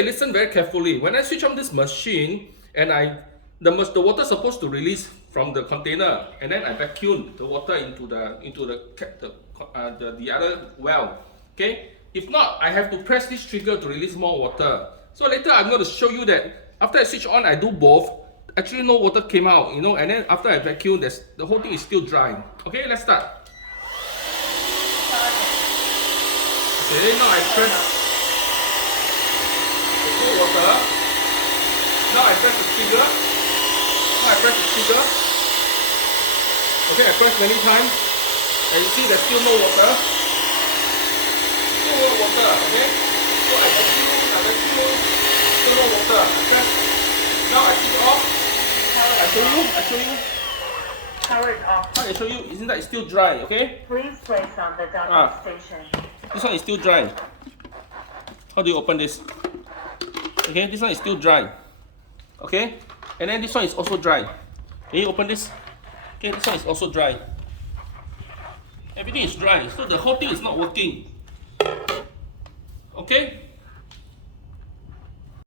Listen very carefully. When I switch on this machine and the water is supposed to release from the container, and then I vacuum the water into the other well. Okay. If not, I have to press this trigger to release more water. So later I'm going to show you that after I switch on, I do both. Actually, no water came out, and then after I vacuum, the whole thing is still dry. Okay, let's start. Okay, now I press the water. Now I press the trigger. Okay, I press many times, and you see there's still no water. Still no water, okay? So I vacuum, still no water. I press. Now I switch off. I show you. Power it off. I show you. Isn't that it's still dry? Okay. Please place on the docking station. This one is still dry. How do you open this? Okay, this one is still dry. Okay, and then this one is also dry. Can you open this? Okay, this one is also dry. Everything is dry, so the whole thing is not working. Okay.